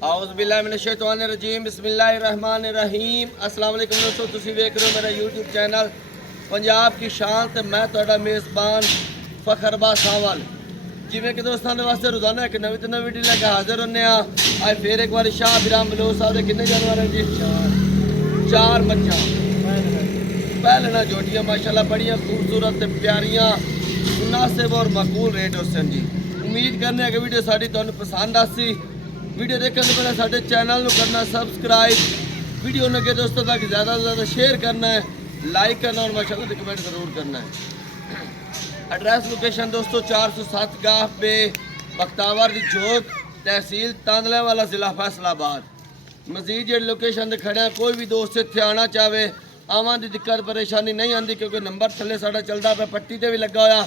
औज़ुबिल्लाहिमिनश्शैतानिर्रजीम बिस्मिल्लाहिर्रहमानिर्रहीम। अस्सलाम वालेकुम दोस्तों, तुसी देख रहे हो मेरा यूट्यूब चैनल पंजाब की शान ते मैं तुहाडा मेज़बान फखरबा सावल। जिवें कि दोस्तों के वास्ते रोजाना एक नवी तो नवी वीडियो लेके हाजिर होने आज फिर एक बार शाह बिराम बलोच साहब के कितने जानवर हैं जी? चार मच्छा पहलना जोटियां माशाल्लाह बड़ियां खूबसूरत प्यारियां मुनासिब और मकबूल रेट उसन जी। उम्मीद करने कि वीडियो साड़ी तुहानू पसंद आसी। वीडियो देखने से पहले साडे चैनल को करना सब्सक्राइब, वीडियो लगे दोस्तों तक ज़्यादा से ज़्यादा शेयर करना है, लाइक करना और माशाल्लाह कमेंट ज़रूर करना है। एड्रेस लोकेशन दोस्तों 407 गाह पे बख्तावर दी चौक, तहसील तांदले वाला, ज़िला फैसलाबाद। मजीद जो लोकेशन से खड़े हैं, कोई भी दोस्त इतने आना चाहे आवां की दिक्कत परेशानी नहीं आती क्योंकि नंबर थले साढ़ा चलता पे पट्टी से भी लगा हुआ।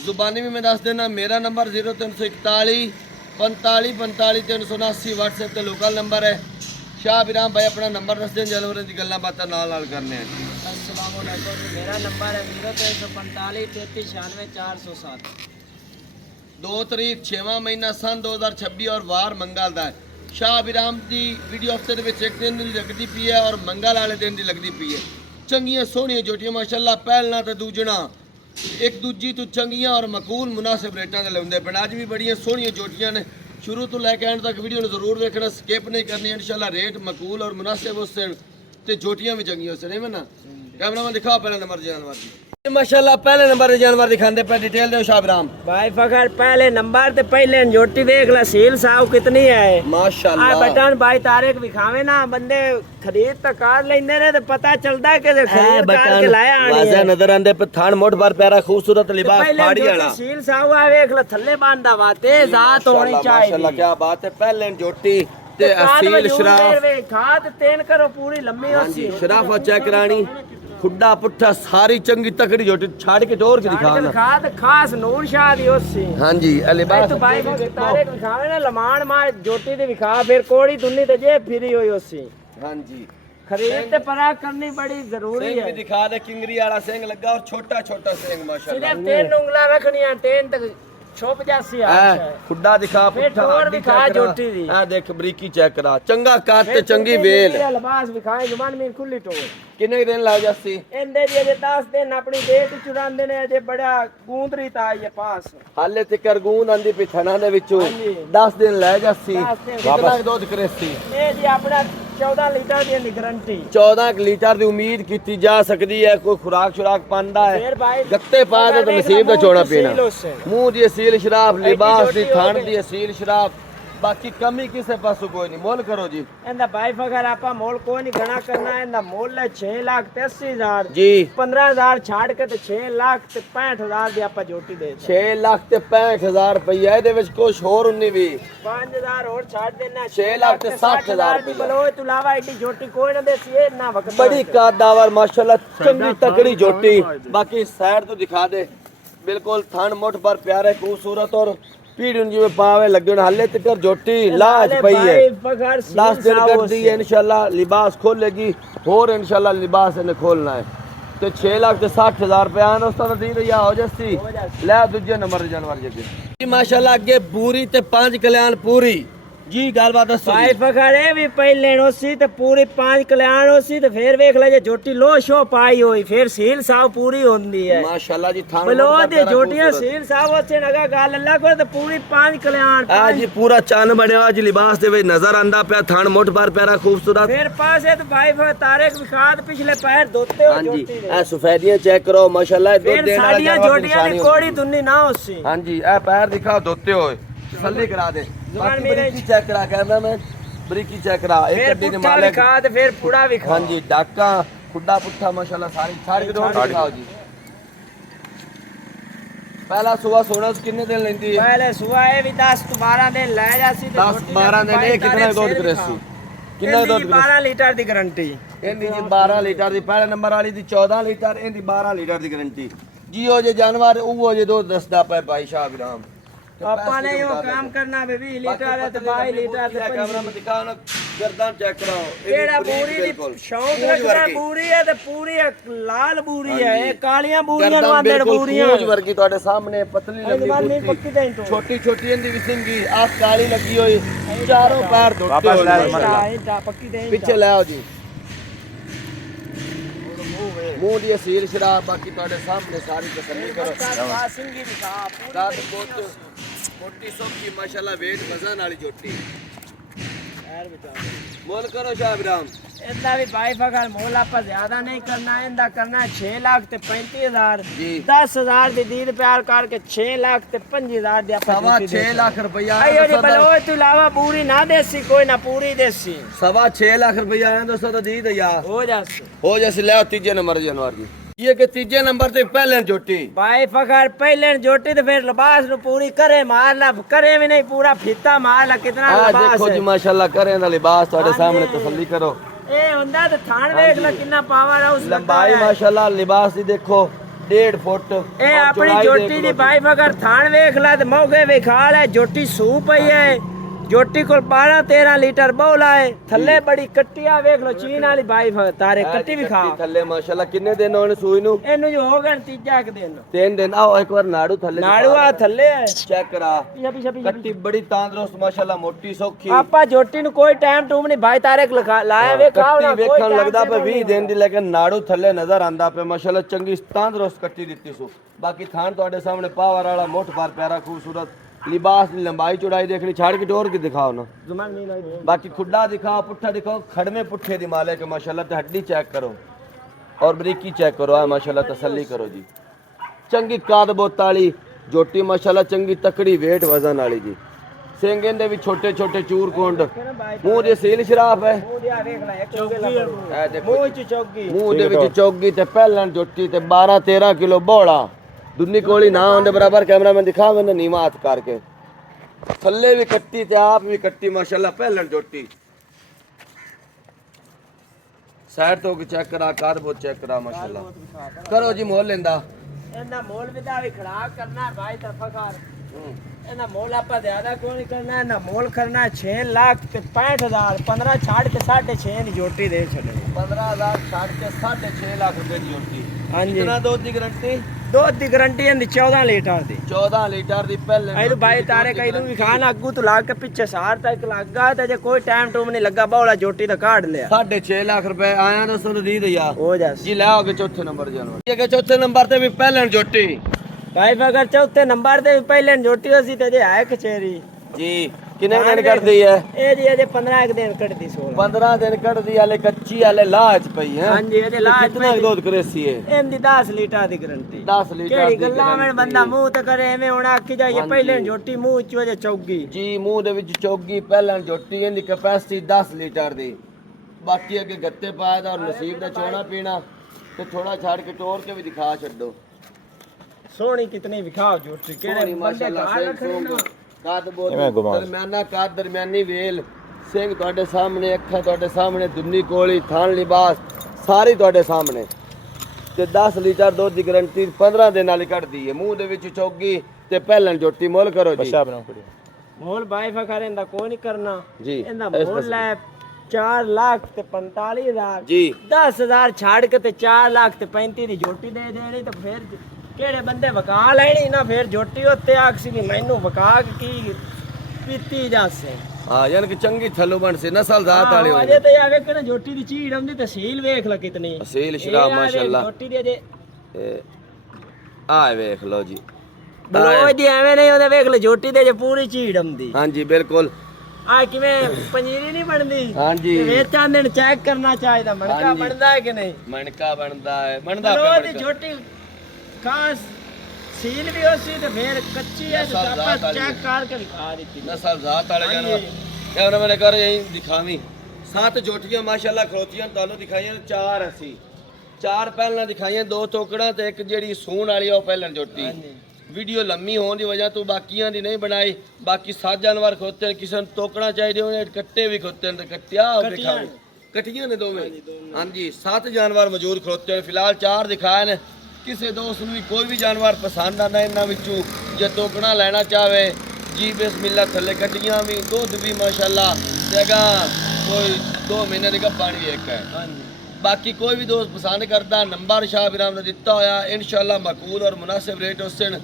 जुबानी भी मैं दस देना, मेरा नंबर 0341 45 45 379 व्हाट्सएप पे लोकल नंबर है। शाह बिराम भाई अपना नंबर दस दें, जानवरों की गल्लां बातें नाल करने हैं। अस्सलाम वालेकुम, मेरा नंबर है 0345 33 96 407। 2 तारीख 6वां महीना सन 2026 और वार मंगल का है। शाह बिराम की वीडियो हफ्ते एक दिन की लगती पी है और मंगल वाले दिन की लगती पी है। चंगियां सोहनियां जोटियां माशाल्लाह, पहलना तो दूजना एक दूजी तो चंगियां और मकबूल मुनासिब रेटां दे लाउंदे पे। अज भी बड़ियां सोहनियां जोटियां ने, शुरू तो लैके एंड तक वीडियो ने जरूर देखना, स्किप नहीं करनी। इंशाल्लाह रेट मकबूल और मुनासिब उससे ते जोटियां भी चंगियां उससे नहीं ना। कैमरामैन दिखाओ पहला नंबर जानवर जी। माशाल्लाह पहले नंबर जानवर दिखाते पे, डिटेल दो शाह बिराम भाई। फखर पहले नंबर ते पहले जोटी देख ला, सील साहब कितनी है माशाल्लाह। बटन भाई तारिक विखावे ना, बंदे खरीद तो कार लेंदे ने ते पता चलदा है कि खरीद कार के लाया आनी है। वाज़ह नजर आंदे पे थान मोट भर प्यारा खूबसूरत लिबास फाड़ी वाला। सील साहब आ देख ला, थल्ले बांधा वा तेज जात होनी चाहिए। माशाल्लाह क्या बात है। पहले जोटी ते असील शराफ खाद तेन करो पूरी लंबी होसी। शराफा चेक करानी, खुड्डा पुट्ठा सारी चंगी तकड़ी जोटी छाड़ के डोर के दिखाना। खाद खास नूर शाह दी होसी। हां जी लिबास तो भाई तारे विखावे ना, लमान मार जोटी दी विखा, फिर कोड़ी दुन्नी ते जे फिरी होई होसी। हां जी खरीद ते परा करनी बड़ी जरूरी है। भी दिखा दे, किंगरी वाला सिंग लगा और छोटा छोटा सिंग माशाल्लाह। सिर्फ 3 उंगला रखनियां, 3 तक छुप जासी आ। खुड्डा दिखा, पुट्ठा दिखा जोटी दी। आ देख बरीकी चेक करा, चंगा काट ते चंगी वेल। लिबास विखाए जुबान में खुली टोर। किन्ने दिन ला जासी इंदे जे 10 दिन अपनी डेट चुरांदे ने, जे बड़ा गूंदरी ता ये पास हाले तिकर गूंद आंदी पई थना दे विचों 10 दिन ले जासी। कितना दूध करेसी ए जी अपना 14 लीटर दी गारंटी। 14 लीटर दी उम्मीद की जा सकती है। कोई खुराक शुराक पांदा है, गत्ते पा दे तो नसीब दा चोना पीना। मुंह दी असील शराब, लिबास दी थान दी असील शराब, बाकी कमी किसे पासों कोई नहीं। मोल करो जी इंदा भाई फगर आपा मोल कोई नहीं गणा करना। इंदा मोल है 6,80,000 जी। 15,000 छाड़ के ते 6,65,000 दी आपा जोटी दे। 6,65,000 रुपया दे विच कुछ होर उन्नी भी 5,000 और छाड़ देना। 6,60,000 दी बलोच तो अलावा एडी जोटी कोई ना देसी है ना वक्त। बड़ी कादावर माशाल्लाह, चंगी तकड़ी जोटी। बाकी साइड तो दिखा दे, बिल्कुल थान मुठ पर प्यारे खूबसूरत और पीड़ जी में पावे लगे हाले तक जोटी लाज पई है। 10 दिन कर दी है इंशाल्लाह, लिबास खोलेगी और इंशाल्लाह लिबास ने खोलना है। तो 6,60,000 रुपया दोस्तों दी रही हो जैसी ले दूजे नंबर जानवर जी माशाल्लाह। अगे पूरी ते 5 कल्याण पूरी जी गलबात दसो भाई फखरे भी पहले होसी ते पूरी 5 कल्याण होसी ते फिर देख ले जे जोटी लो शो पाई होई, फिर सील साहब पूरी होंदी है माशाल्लाह जी। थान बलो दे जोटियां सील साहब होसे नगा गाल अल्लाह को ते पूरी 5 कल्याण आ जी पूरा चन बनया जी। लिबास दे विच नजर आंदा पे थान मोट पर प्यारा खूबसूरत। फिर पासे तो भाई तारिक विखाद पिछले पैर धोते हो जोटी दे। ए सफेदियां चेक करो माशाल्लाह, दूध फिर देने वाला साडियां जोटियां दी कोड़ी दुन्नी ना होसी। हां जी ए पैर दिखाओ धोते होए, तसल्ली करा दे। बाकी बरीकी चेक करा, कैमरा में बरीकी चेक करा। एक गड्डी ने मालिक विखाद फिर पूरा विखा। हां जी डाका खुड्डा पुट्ठा माशाल्लाह सारी छाड़ के दिखाओ जी। पहला सुबह सोना कितने दिन लेंदी है? पहले सुबह ए भी 10-12 दिन ले जासी ते 10-12 दिन। ये कितना दूध करेसी? कितना दूध? 12 लीटर दी गारंटी। इनदी जी 12 लीटर दी, पहले नंबर वाली दी 14 लीटर, इनदी 12 लीटर दी गारंटी जी। ओ जे जानवर वो जे दूध दसदा पे भाई शाह बिराम। पापा ने यो काम करना बे 20 लीटर है तो 22 लीटर ते कैमरा में दिखाओ ना, गर्दन चेक कराओ। केड़ा बूरी दी शौक रखदा बूरी है ते पूरी लाल बूरी है। ये कालियां बूरियां नु आंदे बूरियां पूंछ वर्गी ਤੁਹਾਡੇ ਸਾਹਮਣੇ पतली लगी पक्की दें तो छोटी छोटी इंदी विसिंगी आख काली लगी होई ਚਾਰੋਂ ਪੈਰ ਧੋਤੇ ਵਾਪਸ ਹੋਏ ਲੈ ਨੇ। ਮਾਸ਼ਾਅੱਲਾ। ਇੰਟਾ ਪੱਕੀ ਦੇ ਪਿੱਛੇ ਲੈ ਆਓ ਜੀ ਮੂੰਹ ਦੀ ਅਸੀਲ ਸ਼ਰਾਬ ਬਾਕੀ ਤੁਹਾਡੇ ਸਾਹਮਣੇ ਸਾਰੀ ਤਸੱਲੀ ਕਰੋ ਸਿੰਘੀ ਦਿਖਾ ਪੂਰੀ ਦਾਦ ਬਹੁਤ ਮੋਟੀ ਸੋਖੀ ਮਾਸ਼ਾਅੱਲਾ ਵੇਟ ਵਜ਼ਨ ਵਾਲੀ ਝੋਟੀ ਯਾਰ ਬਚਾ ਮੁੱਲ ਕਰੋ ਸ਼ਾਹ ਇਬਰਾਮ ਇਹਦਾ ਵੀ ਭਾਈ ਫਗਰ ਮੁੱਲ ਆਪਾਂ ਜ਼ਿਆਦਾ ਨਹੀਂ ਕਰਨਾ ਇਹਦਾ ਕਰਨਾ 6 ਲੱਖ ਤੇ 35000 ਜੀ 10000 ਦੀ ਦੀਦ ਪਿਆਰ ਕਰਕੇ 6 ਲੱਖ ਤੇ 5000 ਦੀ ਆਪਾਂ ਸਵਾ 6 ਲੱਖ ਰੁਪਇਆ ਆਇਓ ਜੀ ਬਲੋਏ ਤੋਂ ਇਲਾਵਾ ਪੂਰੀ ਨਾ ਦੇਸੀ ਕੋਈ ਨਾ ਪੂਰੀ ਦੇਸੀ ਸਵਾ 6 ਲੱਖ ਰੁਪਇਆ ਆਇਆ ਦੋਸਤੋ ਤਾਂ ਦੀ ਦਇਆ ਹੋ ਜਾਸ ਹੋ ਜੈਸੇ ਲੈ ਆਓ ਤੀਜੇ ਨੰਬਰ ਜਨਵਰ ਜੀ ਇਹ ਕਿ ਤੀਜੇ ਨੰਬਰ ਤੇ ਪਹਿਲੇ ਝੋਟੀ ਭਾਈ ਫਗਰ ਪਹਿਲੇ ਜੋਟੀ ਤੇ ਫਿਰ ਲਿਬਾਸ ਨੂੰ ਪੂਰੀ ਕਰੇ ਮਾਰ ਲਾ ਕਰੇ ਵੀ ਨਹੀਂ ਪੂਰਾ ਫੀਤਾ ਮਾਰ ਲਾ ਕਿਤਨਾ ਆ ਲਿਬਾਸ ਦੇਖੋ ਹੈ ਜੀ ਮਾਸ਼ਾਅੱਲਾ ਕਰੇ ਦਾ ਲਿਬਾਸ ਤੁਹਾਡੇ ਸਾਹਮਣੇ ਹਾਂਜੀ। ਤਸੱਲੀ ਕਰੋ ਇਹ ਹੁੰਦਾ ਤੇ ਥਾਣ ਵੇਖ ਲੈ ਕਿੰਨਾ ਪਾਵਰ ਹਾਊਸ ਲੰਬਾਈ ਮਾਸ਼ਾਅੱਲਾ ਲਿਬਾਸ ਦੀ ਦੇਖੋ 1.5 ਫੁੱਟ ਇਹ ਆਪਣੀ ਜੋਟੀ ਦੀ ਭਾਈ ਫਗਰ ਥਾਣ ਵੇਖ ਲੈ ਤੇ ਮੌਕੇ ਵਿਖਾ ਲੈ ਜੋਟੀ ਸੂ ਪਈ ਹੈ ਜੋਟੀ ਕੋਲ 12-13 ਲੀਟਰ ਬੋਲਾ ਹੈ ਥੱਲੇ ਬੜੀ ਕੱਟੀਆ ਵੇਖ ਲੋ ਚੀਨ ਵਾਲੀ ਭਾਈ ਫਗਰ ਤਾਰੇ ਕੱਟੀ ਵਿਖਾ ਥੱਲੇ ਮਾਸ਼ਾਅੱਲਾ ਕਿੰਨੇ ਦਿਨ ਹੋਣ ਸੂਈ ਨੂੰ ਇਹਨੂੰ ਜੋ ਹੋ ਗਏ ਤੀਜਾ ਇੱਕ ਦਿਨ 3 ਦਿਨ ਆਓ ਇੱਕ ਵਾਰ ਨਾੜੂ ਥੱਲੇ ਨਾੜੂ ਆ ਥੱਲੇ ਹੈ ਚੈੱਕ ਕਰਾ ਪਿਛਾ ਪਿਛਾ ਪਿਛਾ ਕੱਟੀ ਬੜੀ ਤੰਦਰੁਸਤ ਮਾਸ਼ਾਅੱਲਾ ਮੋਟੀ ਸੌਖੀ ਆਪਾਂ ਜੋਟੀ ਨੂੰ ਕੋਈ ਟਾਈਮ ਟੂਮ ਨਹੀਂ ਭਾਈ ਤਾਰੇ ਲਾਇਆ ਵੇਖਾ ਕੱਟੀ ਵੇਖਣ ਲੱਗਦਾ ਪਿਆ 20 ਦਿਨ ਦੀ ਲੇਕਿਨ ਨਾੜੂ ਥੱਲੇ ਨਜ਼ਰ ਆਂਦਾ ਪਿਆ ਮਾਸ਼ਾਅੱਲਾ ਚੰਗੀ ਤੰਦਰੁਸਤ ਕੱਟੀ ਦਿੱਤੀ ਸੋ ਬਾਕੀ ਥਾਣ ਤੁਹਾਡੇ ਸਾਹਮਣੇ ਪਾਵਰ ਵਾਲਾ ਮੋਟ ਪਰ ਪਿਆਰਾ ਖੂਬਸੂਰਤ लिबास की लंबाई चौड़ाई देखनी छाड़ के टोर के दिखाओ ना बाकी खुड्डा दिखाओ पुट्ठा दिखाओ खड़मे पुट्ठे दी मालिक माशाल्लाह ते हड्डी चेक करो और बरीकी चेक करो आ माशाल्लाह तसल्ली करो जी चंगी काद बोत वाली जोटी माशाल्लाह चंगी तकड़ी वेट वजन वाली जी सिंगे दे भी छोटे छोटे चूर कोंड मुंह दे सील शराफ है ए देखो मुंह दे विच चौगी ते पहलन जोटी ते 12-13 किलो बोला दुन्नी कोली ना होने बराबर कैमरामैन दिखा मैंने नीमा हाथ करके थल्ले भी कट्टी ते आप भी कट्टी माशाल्लाह पहलन जोटी साइड तो चेक करा कार बहुत चेक करा माशाल्लाह करो जी मोल लेंदा ਇਹਦਾ ਮੋਲ ਵਿਦਾ ਵੀ ਖੜਾ ਕਰਨਾ ਭਾਈ ਤਫਕਾਰ ਇਹਦਾ ਮੋਲ ਆਪਾਂ ਜ਼ਿਆਦਾ ਕੋਈ ਨਹੀਂ ਕਰਨਾ ਇਹਦਾ ਮੋਲ ਕਰਨਾ 6 ਲੱਖ ਤੇ 65000 15 ਛੱਡ ਕੇ 6.5 ਦੀ ਜੋਟੀ ਦੇ ਛੱਡਣੀ 15000 ਛੱਡ ਕੇ 6.5 ਲੱਖ रुपए ਦੀ ਜੋਟੀ ਹਾਂਜੀ ਕਿੰਨਾ ਦੁੱਧ ਦੀ ਗਾਰੰਟੀ ਦੁੱਧ ਦੀ ਗਾਰੰਟੀ ਇਹਦੀ 14 ਲੀਟਰ ਦੀ 14 ਲੀਟਰ ਦੀ ਪਹਿਲੇ ਇਹਨੂੰ ਭਾਈ ਤਾਰੇ ਕਈ ਨੂੰ ਵੀ ਖਾਣਾ ਅੱਗੂ ਤੋਂ ਲਾ ਕੇ ਪਿੱਛੇ ਸਾਰ ਤੱਕ ਲੱਗਾ ਤੇ ਜੇ ਕੋਈ ਟਾਈਮ ਟੂਮ ਨਹੀਂ ਲੱਗਾ ਬੌਲਾ ਜੋਟੀ ਦਾ ਕਾਢ ਲਿਆ 6.5 ਲੱਖ रुपए ਆਇਆ ਦੋਸਤੋ ਦੀ ਦਈਆ ਹੋ ਜਾ ਜੀ ਲੈ ਆਓਗੇ ਚੌਥੇ ਨੰਬਰ ਜਾਨਵਰ ਇਹ ਕਿ ਚੌਥੇ ਨੰਬਰ ਤੇ ਵੀ ਪਹਿਲਣ ਜੋਟੀ ਭਾਈ ਅਗਰ ਚੌਥੇ ਨੰਬਰ ਤੇ ਵੀ ਪਹਿਲੇ ਜੋਟੀ ਹੋਸੀ ਤੇ ਜੇ ਹੈ ਕਚੇਰੀ ਜੀ ਕਿੰਨੇ ਦਿਨ ਕੱਢਦੀ ਹੈ ਇਹ ਜੀ ਅਜੇ 15 ਇੱਕ ਦਿਨ ਕੱਢਦੀ 16 15 ਦਿਨ ਕੱਢਦੀ ਹਲੇ ਕੱਚੀ ਹਲੇ ਲਾਜ ਪਈ ਹੈ ਹਾਂਜੀ ਇਹਦੇ ਲਾਜ ਕਿੰਨਾ ਕੁ ਦੁੱਧ ਕਰੇਸੀ ਹੈ ਇਹਦੀ 10 ਲੀਟਰ ਦੀ ਗਾਰੰਟੀ 10 ਲੀਟਰ ਕਿਹੜੀ ਦੀ ਗੱਲਾਂ ਮੈਂ guarantee। ਬੰਦਾ ਮੂੰਹ ਤੇ ਕਰੇ ਐਵੇਂ ਹੁਣ ਆਖੀ ਜਾਈਏ ਪਹਿਲੇ ਜੋਟੀ ਮੂੰਹ ਚੋਂ ਜੇ ਚੌਗੀ ਜੀ ਮੂੰਹ ਦੇ ਵਿੱਚ ਚੌਗੀ ਪਹਿਲਣ ਜੋਟੀ ਇਹਦੀ ਕੈਪੈਸਿਟੀ 10 ਲੀਟਰ ਦੀ ਬਾਕੀ ਅੱਗੇ ਗੱਤੇ ਪਾਇਆ ਦਾ ਔਰ ਨਸੀਬ ਦਾ ਚੋਣਾ ਪੀਣਾ ਤੇ ਥੋੜਾ ਛੱਡ ਕੇ ਟੋਰ ਕੇ ਵੀ ਦਿਖਾ ਛੱਡੋ ਸੋਹਣੀ ਕਿਤਨੀ ਵਿਖਾਓ ਜੋਟੀ ਕਿਹੜੇ ਬੰਦੇ ਘਰ ਰੱਖਣੇ ਨਾ ਕਾਦ ਬਹੁਤ ਇਵੇਂ ਘੁਮਾ। ਦਰਮਿਆਨਾ ਕਾਦ ਦਰਮਿਆਨੀ ਵੇਲ ਸਿੰਘ ਤੁਹਾਡੇ ਸਾਹਮਣੇ ਅੱਖਾਂ ਤੁਹਾਡੇ ਸਾਹਮਣੇ ਦੁੰਨੀ ਕੋਲੀ ਥਾਨ ਲਿਬਾਸ ਸਾਰੀ ਤੁਹਾਡੇ ਸਾਹਮਣੇ ਤੇ 10 ਲੀਟਰ ਦੁੱਧ ਦੀ ਗਾਰੰਟੀ 15 ਦਿਨ ਵਾਲੀ ਕੱਢਦੀ ਹੈ ਮੂੰਹ ਦੇ ਵਿੱਚ ਚੌਗੀ ਤੇ ਪਹਿਲਣ ਜੋਟੀ ਮੁੱਲ ਕਰੋ ਜੀ ਬੱਚਾ ਬਣਾਓ ਕੁੜੀ ਮੋਲ ਬਾਈ ਫਕਰ ਇਹਦਾ ਕੋਈ ਨਹੀਂ ਕਰਨਾ ਜੀ ਇਹਦਾ ਮੋਲ ਲੈ 4 ਲੱਖ ਤੇ 45000 ਜੀ 10000 ਛੱਡ ਕੇ ਤੇ 4 ਲੱਖ ਤੇ 35 ਦੀ ਜੋਟੀ ਦੇ ਦੇਣੀ ਤੇ ਫਿਰ ਕਿਹੜੇ ਬੰਦੇ ਵਕਾ ਲੈਣੀ ਨਾ ਫਿਰ ਜੋਟੀ ਉੱਤੇ ਆਖਸੀ ਵੀ ਮੈਨੂੰ ਵਕਾ ਕੇ ਕੀ ਪੀਤੀ ਜਾਸੇ ਹਾਂ ਯਾਨੀ ਕਿ ਚੰਗੀ ਥੱਲੋ ਬਣ ਸੇ ਨਸਲ ਜ਼ਾਤ ਵਾਲੇ ਅਜੇ ਤੇ ਆ ਵੇਖ ਨਾ ਜੋਟੀ ਦੀ ਚੀੜ ਆਉਂਦੀ ਤਹਿਸੀਲ ਵੇਖ ਲੈ ਕਿਤਨੀ ਅਸੀਲ ਸ਼ਰਾਬ ਮਾਸ਼ਾਅੱਲਾ ਜੋਟੀ ਦੀ ਅਜੇ ਆ ਵੇਖ ਲਓ ਜੀ ਬਲੋਜ ਦੀ ਐਵੇਂ ਨਹੀਂ ਉਹਦੇ ਵੇਖ ਲੈ ਜੋਟੀ ਦੇ ਜੇ ਪੂਰੀ ਚੀੜ ਆਉਂਦੀ ਹਾਂਜੀ ਬਿਲਕੁਲ ਆ ਕਿਵੇਂ ਪਨੀਰੀ ਨਹੀਂ ਬਣਦੀ ਹਾਂਜੀ ਵੇਚਾਂ ਦਿਨ ਚੈੱਕ ਕਰਨਾ ਚਾਹੀਦਾ ਮਣਕਾ ਹਾਂਜੀ। ਬਣਦਾ ਹੈ ਕਿ ਨਹੀਂ ਮਣਕਾ ਬਣਦਾ ਹੈ ਬਣਦਾ ਬਲੋਜ ਪਿਆ ਦੀ ਮਣਕਾ। ਜੋਟੀ ਖਾਸ ਸੀਲ ਵੀ ਹੋਸੀ ਤੇ ਫੇਰ ਕੱਚੀ ਹੈ ਤੇ ਨਸਲ ਆਪਾਂ ਜ਼ਾਤ ਵਾਲੀ ਚੈੱਕ ਕਰਕੇ ਦਿਖਾ ਦਿੱਤੀ ਨਸਲ ਜ਼ਾਤ ਵਾਲੇ ਹਾਂਜੀ। ਜਾਨਵਰ ਇਹ ਉਹਨਾਂ ਮੈਨੇ ਕਰ ਯਹੀਂ ਦਿਖਾਵੀਂ 7 ਜੋਟੀਆਂ ਮਾਸ਼ਾਅੱਲਾ ਖਲੋਤੀਆਂ ਤੁਹਾਨੂੰ ਦਿਖਾਈਆਂ 4 ਅਸੀਂ 4 ਪਹਿਲਾਂ ਦਿਖਾਈਆਂ 2 ਟੋਕੜਾਂ ਤੇ ਇੱਕ ਜਿਹੜੀ ਸੂਣ ਵਾਲੀ ਉਹ ਪਹਿਲਾਂ ਜੋਟੀ ਹਾਂਜੀ ਵੀਡੀਓ ਲੰਮੀ ਹੋਣ ਦੀ ਵਜ੍ਹਾ ਤੋਂ ਬਾਕੀਆਂ ਦੀ ਨਹੀਂ ਬਣਾਈ ਬਾਕੀ 7 ਜਾਨਵਰ ਖੋਤੇ ਨੇ ਕਿਸੇ ਨੂੰ ਟੋਕਣਾ ਚਾਹੀਦੇ ਉਹਨੇ ਕੱਟੇ ਵੀ ਖੋਤੇ ਨੇ ਤੇ ਕੱਟਿਆ ਉਹ ਦਿਖਾਓ ਕੱਟੀਆਂ ਨੇ ਦੋਵੇਂ ਹਾਂਜੀ 7 ਜਾਨਵਰ ਮੌਜੂਦ ਖਲੋਤੇ ਨੇ ਫਿਲਹਾਲ 4 ਦਿਖਾਏ ਨੇ ਕਿਸੇ ਦੋਸਤ ਨੂੰ ਵੀ ਕੋਈ ਵੀ ਜਾਨਵਰ ਪਸੰਦ ਆਉਂਦਾ ਇਹਨਾਂ ਵਿੱਚੋਂ ਜੇ ਟੋਕਣਾ ਲੈਣਾ ਚਾਹਵੇ ਜੀ ਬਿਸਮਿਲ੍ਲਾ ਥੱਲੇ ਕੱਟੀਆਂ ਵੀ ਦੁੱਧ ਵੀ ਮਾਸ਼ਾਅੱਲਾ ਜਗਾ ਕੋਈ 2 ਮਹੀਨੇ ਦੀ ਗੱਭਾਂ ਵੀ ਇੱਕ ਹੈ ਹਾਂਜੀ ਬਾਕੀ ਕੋਈ ਵੀ ਦੋਸਤ ਪਸੰਦ ਕਰਦਾ ਨੰਬਰ ਸ਼ਾਹ ਬਿਰਾਮ ਦਾ ਦਿੱਤਾ ਹੋਇਆ ਇਨਸ਼ਾਅੱਲਾ ਮਕਬੂਲ ਔਰ ਮੁਨਾਸਿਬ ਰੇਟ ਉਸ ਦਿਨ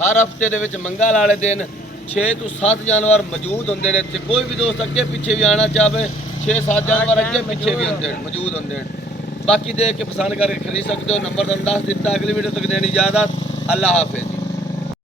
ਹਰ ਹਫਤੇ ਦੇ ਵਿੱਚ ਮੰਗਲ ਵਾਲੇ ਦਿਨ 6 ਤੋਂ 7 ਜਾਨਵਰ ਮੌਜੂਦ ਹੁੰਦੇ ਨੇ ਤੇ ਕੋਈ ਵੀ ਦੋਸਤ ਅੱਗੇ ਪਿੱਛੇ ਵੀ ਆਣਾ ਚਾਹੇ 6-7 ਜਾਨਵਰ ਅੱਗੇ ਪਿੱਛੇ ਵੀ ਹੁੰਦੇ ਨੇ ਮੌਜੂਦ ਹੁੰਦੇ ਨੇ। ਬਾਕੀ ਦੇਖ ਕੇ ਪਸੰਦ ਕਰਕੇ ਖਰੀਦ ਸਕਦੇ ਹੋ। ਨੰਬਰ ਤੁਹਾਨੂੰ ਦੱਸ ਦਿੱਤਾ। ਅਗਲੀ ਵੀਡੀਓ ਤੱਕ ਦੇਣੀ ਇਜਾਜ਼ਤ। ਅੱਲਾਹ ਹਾਫਿਜ਼।